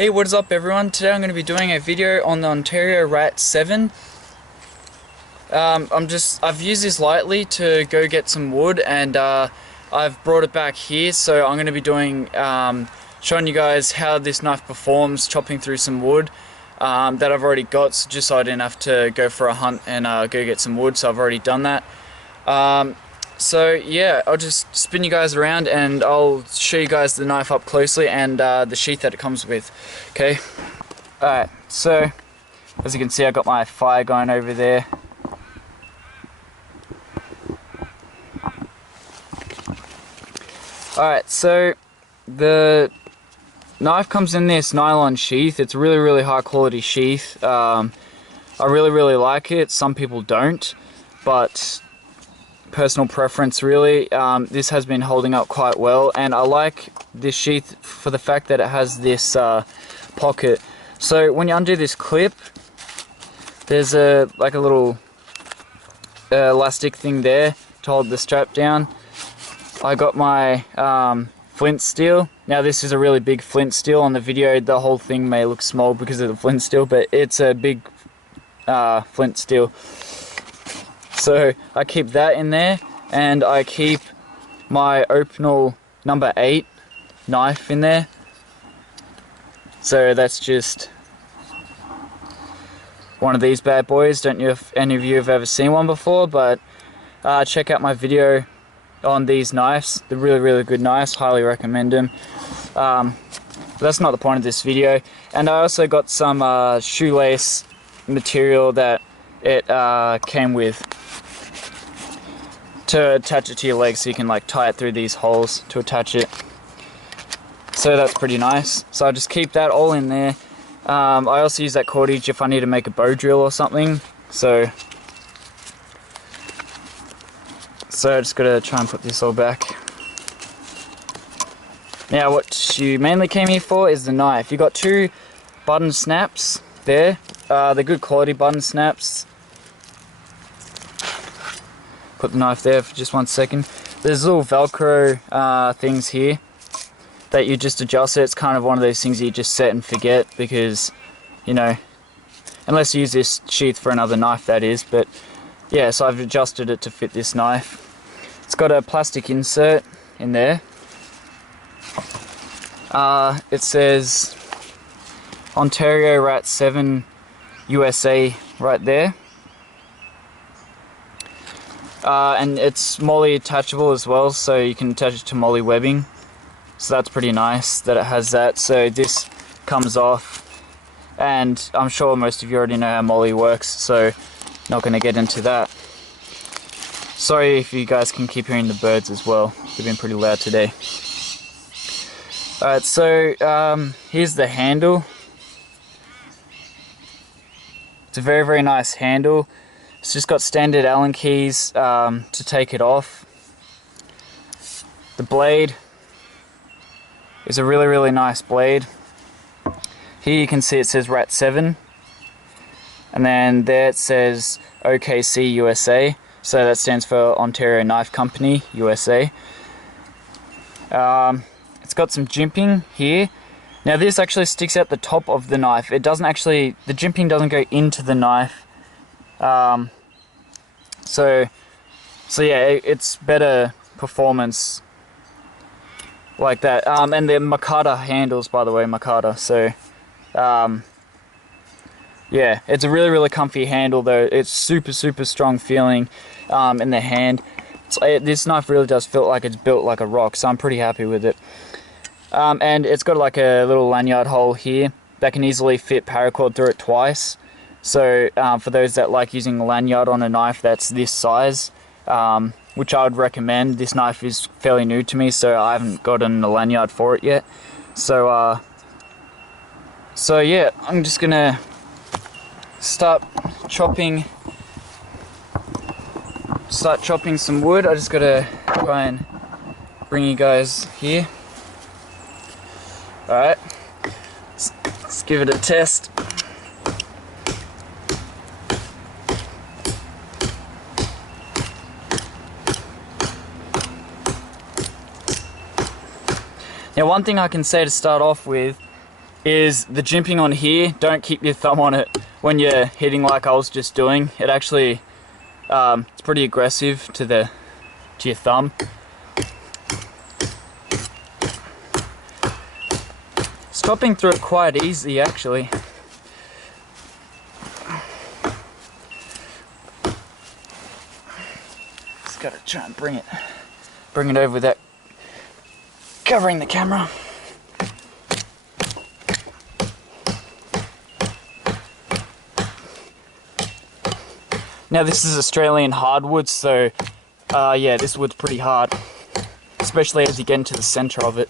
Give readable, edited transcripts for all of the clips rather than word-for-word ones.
Hey, what is up everyone? Today I'm going to be doing a video on the Ontario Rat 7. I've used this lightly to go get some wood, and I've brought it back here, so I'm going to be doing showing you guys how this knife performs chopping through some wood that I've already got, just so I didn't have to go for a hunt and go get some wood. So I've already done that. So yeah, I'll just spin you guys around and I'll show you guys the knife up closely and the sheath that it comes with. Okay. Alright, so as you can see, I got my fire going over there. Alright, so the knife comes in this nylon sheath. It's a really high quality sheath. I really like it. Some people don't, but personal preference really. This has been holding up quite well, and I like this sheath for the fact that it has this pocket. So when you undo this clip, there's a little elastic thing there to hold the strap down. I got my flint steel. Now this is a really big flint steel. On the video the whole thing may look small because of the flint steel, but it's a big flint steel. So I keep that in there, and I keep my Opinel number 8 knife in there. So that's just one of these bad boys. Don't know if any of you have ever seen one before, but check out my video on these knives. They're really good knives. Highly recommend them. But that's not the point of this video. And I also got some shoelace material that it came with to attach it to your leg, so you can like tie it through these holes to attach it. So that's pretty nice. So I just keep that all in there. I also use that cordage if I need to make a bow drill or something. So I just gotta try and put this all back. Now what you mainly came here for is the knife. You got 2 button snaps there. They're good quality button snaps. Put the knife there for just 1 second. There's little Velcro things here that you just adjust it. It's kind of one of those things you just set and forget, because, you know, unless you use this sheath for another knife, that is. But yeah, so I've adjusted it to fit this knife. It's got a plastic insert in there. It says Ontario Rat 7 USA right there. And it's MOLLE attachable as well, so you can attach it to MOLLE webbing. So that's pretty nice that it has that. So this comes off, and I'm sure most of you already know how MOLLE works, so not going to get into that. Sorry if you guys can keep hearing the birds as well. They've been pretty loud today. Alright, so here's the handle. It's a very nice handle. It's just got standard Allen keys to take it off. The blade is a really nice blade. Here you can see it says Rat 7, and then there it says OKC USA, so that stands for Ontario Knife Company USA. It's got some jimping here. Now this actually sticks out the top of the knife. It doesn't actually, the jimping doesn't go into the knife. So yeah, it's better performance like that. And they're Makata handles, by the way, Makata. So yeah, it's a really comfy handle though. It's super strong feeling in the hand. This knife really does feel like it's built like a rock, so I'm pretty happy with it. And it's got like a little lanyard hole here that can easily fit paracord through it twice. So for those that like using a lanyard on a knife that's this size, which I would recommend. This knife is fairly new to me, so I haven't gotten a lanyard for it yet. So yeah, I'm just gonna start chopping some wood. I just gotta try and bring you guys here. Alright, let's give it a test. Now one thing I can say to start off with is the jimping on here. Don't keep your thumb on it when you're hitting like I was just doing. It actually, it's pretty aggressive to your thumb. It's chopping through it quite easy actually. Just gotta try and bring it over without covering the camera. Now this is Australian hardwood, so yeah, this wood's pretty hard, especially as you get into the center of it.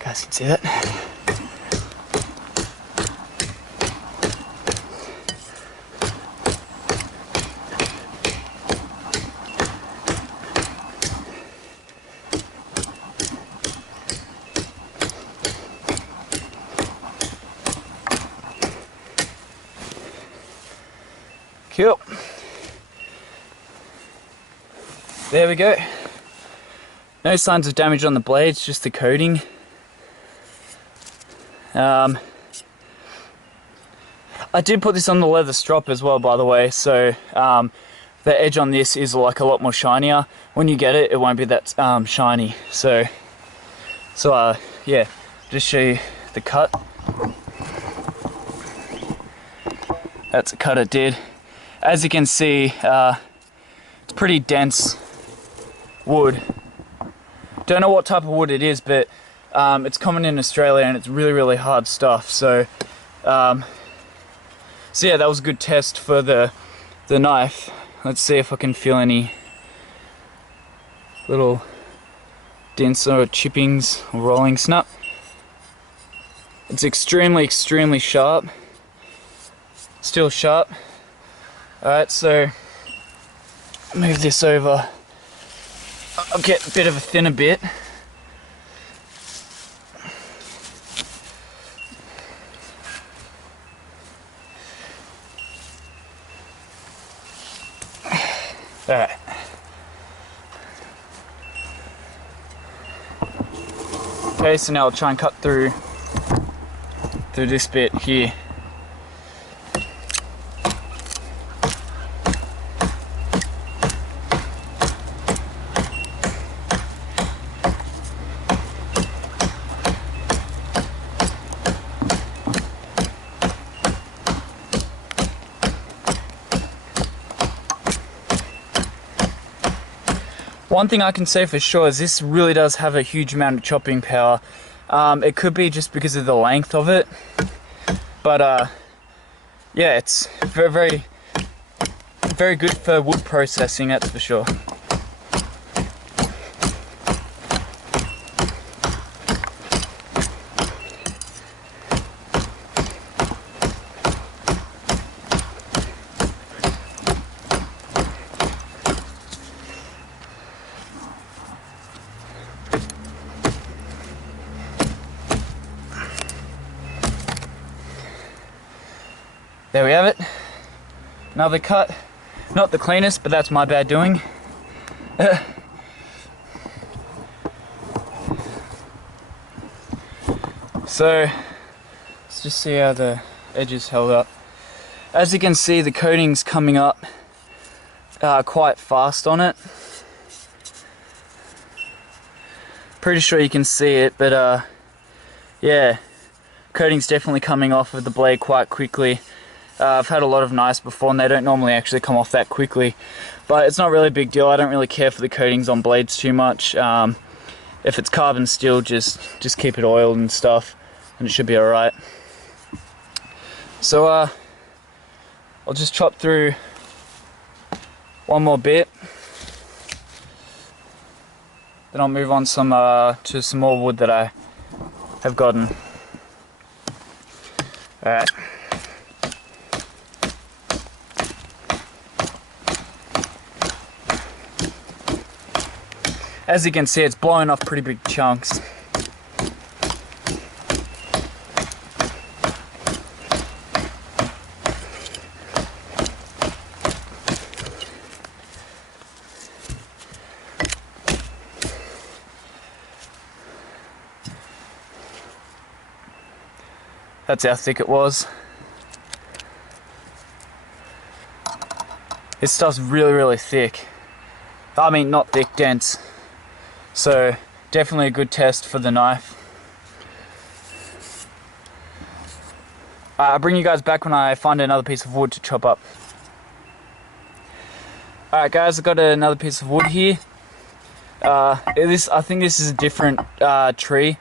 Guys can see that. Cool. There we go. No signs of damage on the blades, just the coating. I did put this on the leather strop as well, by the way, so the edge on this is like a lot more shinier. When you get it, it won't be that shiny. So yeah, just show you the cut. That's a cut it did. As you can see, it's pretty dense wood. Don't know what type of wood it is, but it's common in Australia and it's really hard stuff. So so yeah, that was a good test for the knife. Let's see if I can feel any little dents or chippings or rolling snap. It's extremely sharp. Still sharp. Alright, so move this over. I'll get a bit of a thinner bit. Alright. Okay, so now I'll try and cut through this bit here. One thing I can say for sure is this really does have a huge amount of chopping power. It could be just because of the length of it, but yeah, it's very good for wood processing, that's for sure. There we have it. Another cut. Not the cleanest, but that's my bad doing. So, let's just see how the edges held up. As you can see, the coating's coming up quite fast on it. Pretty sure you can see it, but yeah, coating's definitely coming off of the blade quite quickly. I've had a lot of knives before and they don't normally actually come off that quickly, but it's not really a big deal. I don't really care for the coatings on blades too much. If it's carbon steel, just keep it oiled and stuff and it should be alright. So I'll just chop through one more bit, then I'll move on to some more wood that I have gotten. Alright. As you can see, it's blowing off pretty big chunks. That's how thick it was. This stuff's really, really thick. I mean, not thick, dense. So, definitely a good test for the knife. I'll bring you guys back when I find another piece of wood to chop up. Alright guys, I've got another piece of wood here. I think this is a different tree.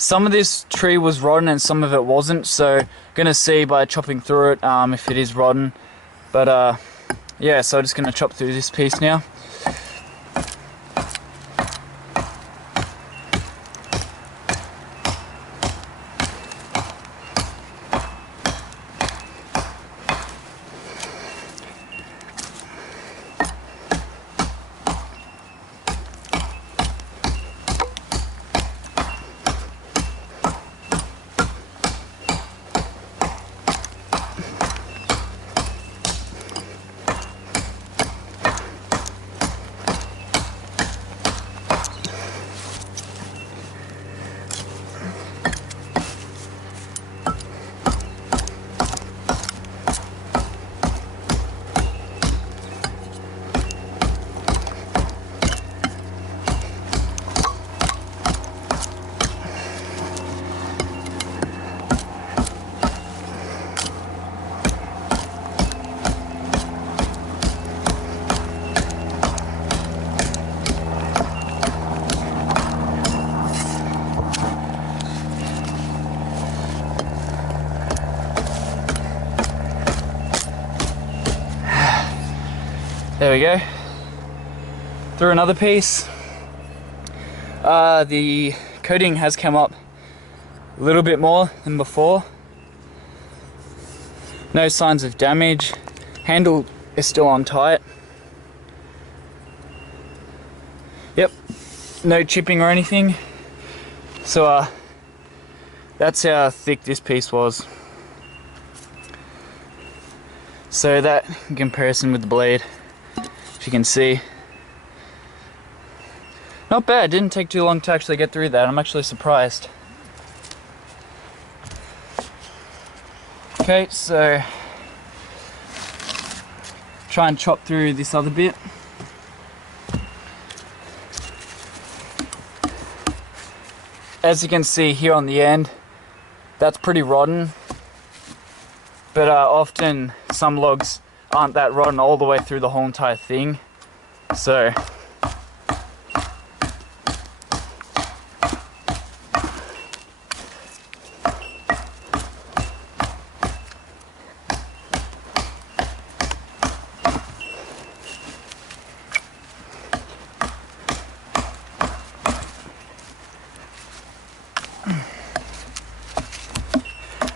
Some of this tree was rotten and some of it wasn't, so gonna see by chopping through it if it is rotten. But yeah, so I'm just gonna chop through this piece now. There we go. Through another piece. The coating has come up a little bit more than before. No signs of damage. Handle is still on tight. Yep, no chipping or anything. So that's how thick this piece was. So that in comparison with the blade, if you can see, not bad. Didn't take too long to actually get through that. I'm actually surprised. Okay, so try and chop through this other bit. As you can see here on the end, that's pretty rotten, but often some logs aren't that rotten all the way through the whole entire thing. So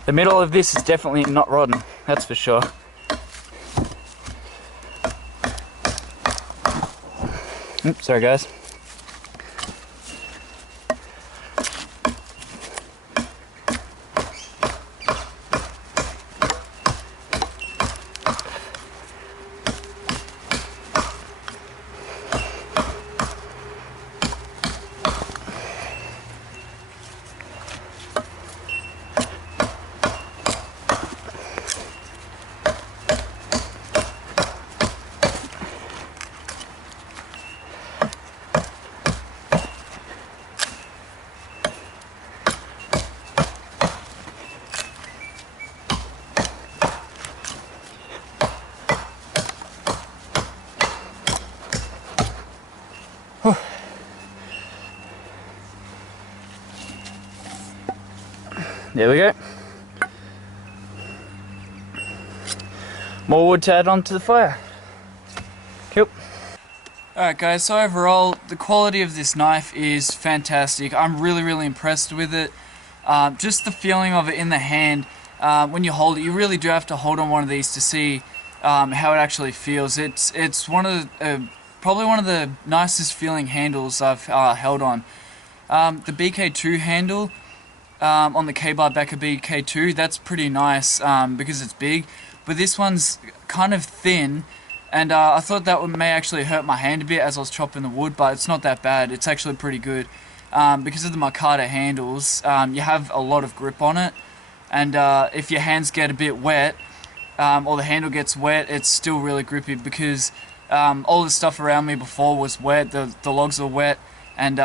the middle of this is definitely not rotten, that's for sure. Oops, sorry guys. There we go. More wood to add onto the fire. Cool. Alright guys, so overall the quality of this knife is fantastic. I'm really impressed with it. Just the feeling of it in the hand, when you hold it, you really do have to hold on one of these to see how it actually feels. It's one of the, probably one of the nicest feeling handles I've held on. The BK2 handle on the K-Bar Becker BK2, that's pretty nice because it's big, but this one's kind of thin, and I thought that may actually hurt my hand a bit as I was chopping the wood, but it's not that bad. It's actually pretty good. Because of the micarta handles, you have a lot of grip on it, and if your hands get a bit wet, or the handle gets wet, it's still really grippy because all the stuff around me before was wet, the logs are wet, and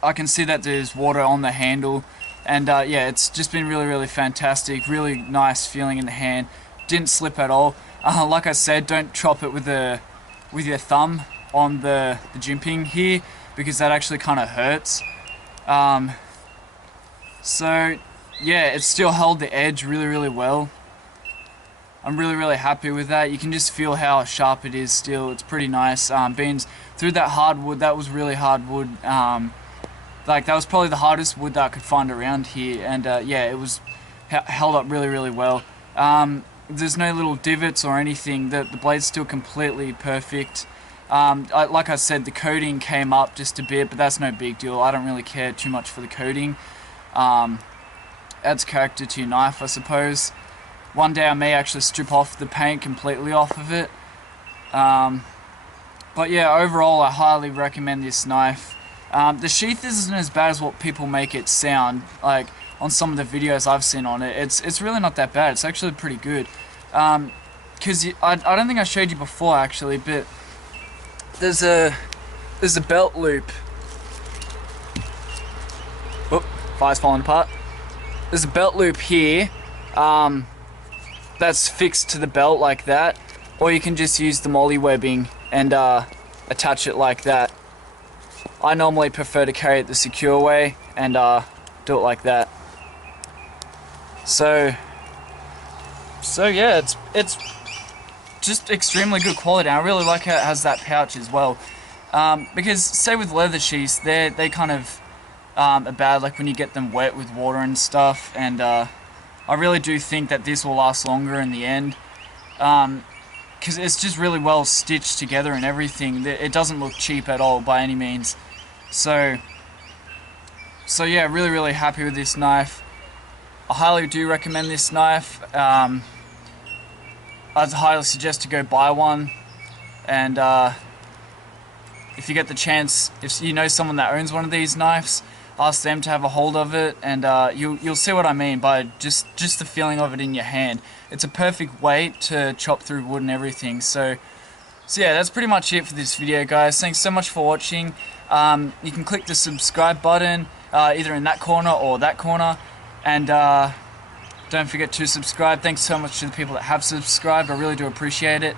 I can see that there's water on the handle, and yeah, it's just been really fantastic, really nice feeling in the hand. Didn't slip at all. Like I said, don't chop it with your thumb on the jimping here, because that actually kind of hurts. So yeah, it still held the edge really well. I'm really happy with that. You can just feel how sharp it is still. It's pretty nice. Being through that hardwood, that was really hard wood. Like, that was probably the hardest wood that I could find around here, and yeah, it was held up really well. There's no little divots or anything. The blade's still completely perfect. Like I said, the coating came up just a bit, but that's no big deal. I don't really care too much for the coating. Adds character to your knife, I suppose. One day I may actually strip off the paint completely off of it. But yeah, overall I highly recommend this knife. The sheath isn't as bad as what people make it sound, like on some of the videos I've seen on it. It's really not that bad. It's actually pretty good. Because I don't think I showed you before actually, but there's a belt loop. Oh, fire's falling apart. There's a belt loop here that's fixed to the belt like that, or you can just use the molly webbing and attach it like that. I normally prefer to carry it the secure way and do it like that. So yeah, it's just extremely good quality. I really like how it has that pouch as well. Because say with leather sheaths, they kind of are bad, like when you get them wet with water and stuff. And I really do think that this will last longer in the end. Because it's just really well stitched together and everything. It doesn't look cheap at all by any means. So yeah, really happy with this knife. I highly do recommend this knife. I'd highly suggest to go buy one, and if you get the chance, if you know someone that owns one of these knives, ask them to have a hold of it, and you'll see what I mean by just the feeling of it in your hand. It's a perfect weight to chop through wood and everything. So yeah, that's pretty much it for this video, guys. Thanks so much for watching. You can click the subscribe button either in that corner or that corner, and don't forget to subscribe. Thanks so much to the people that have subscribed. I really do appreciate it.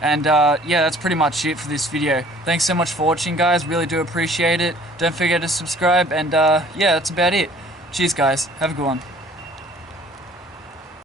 And yeah, that's pretty much it for this video. Thanks so much for watching, guys. Really do appreciate it. Don't forget to subscribe, and yeah, that's about it. Cheers, guys. Have a good one.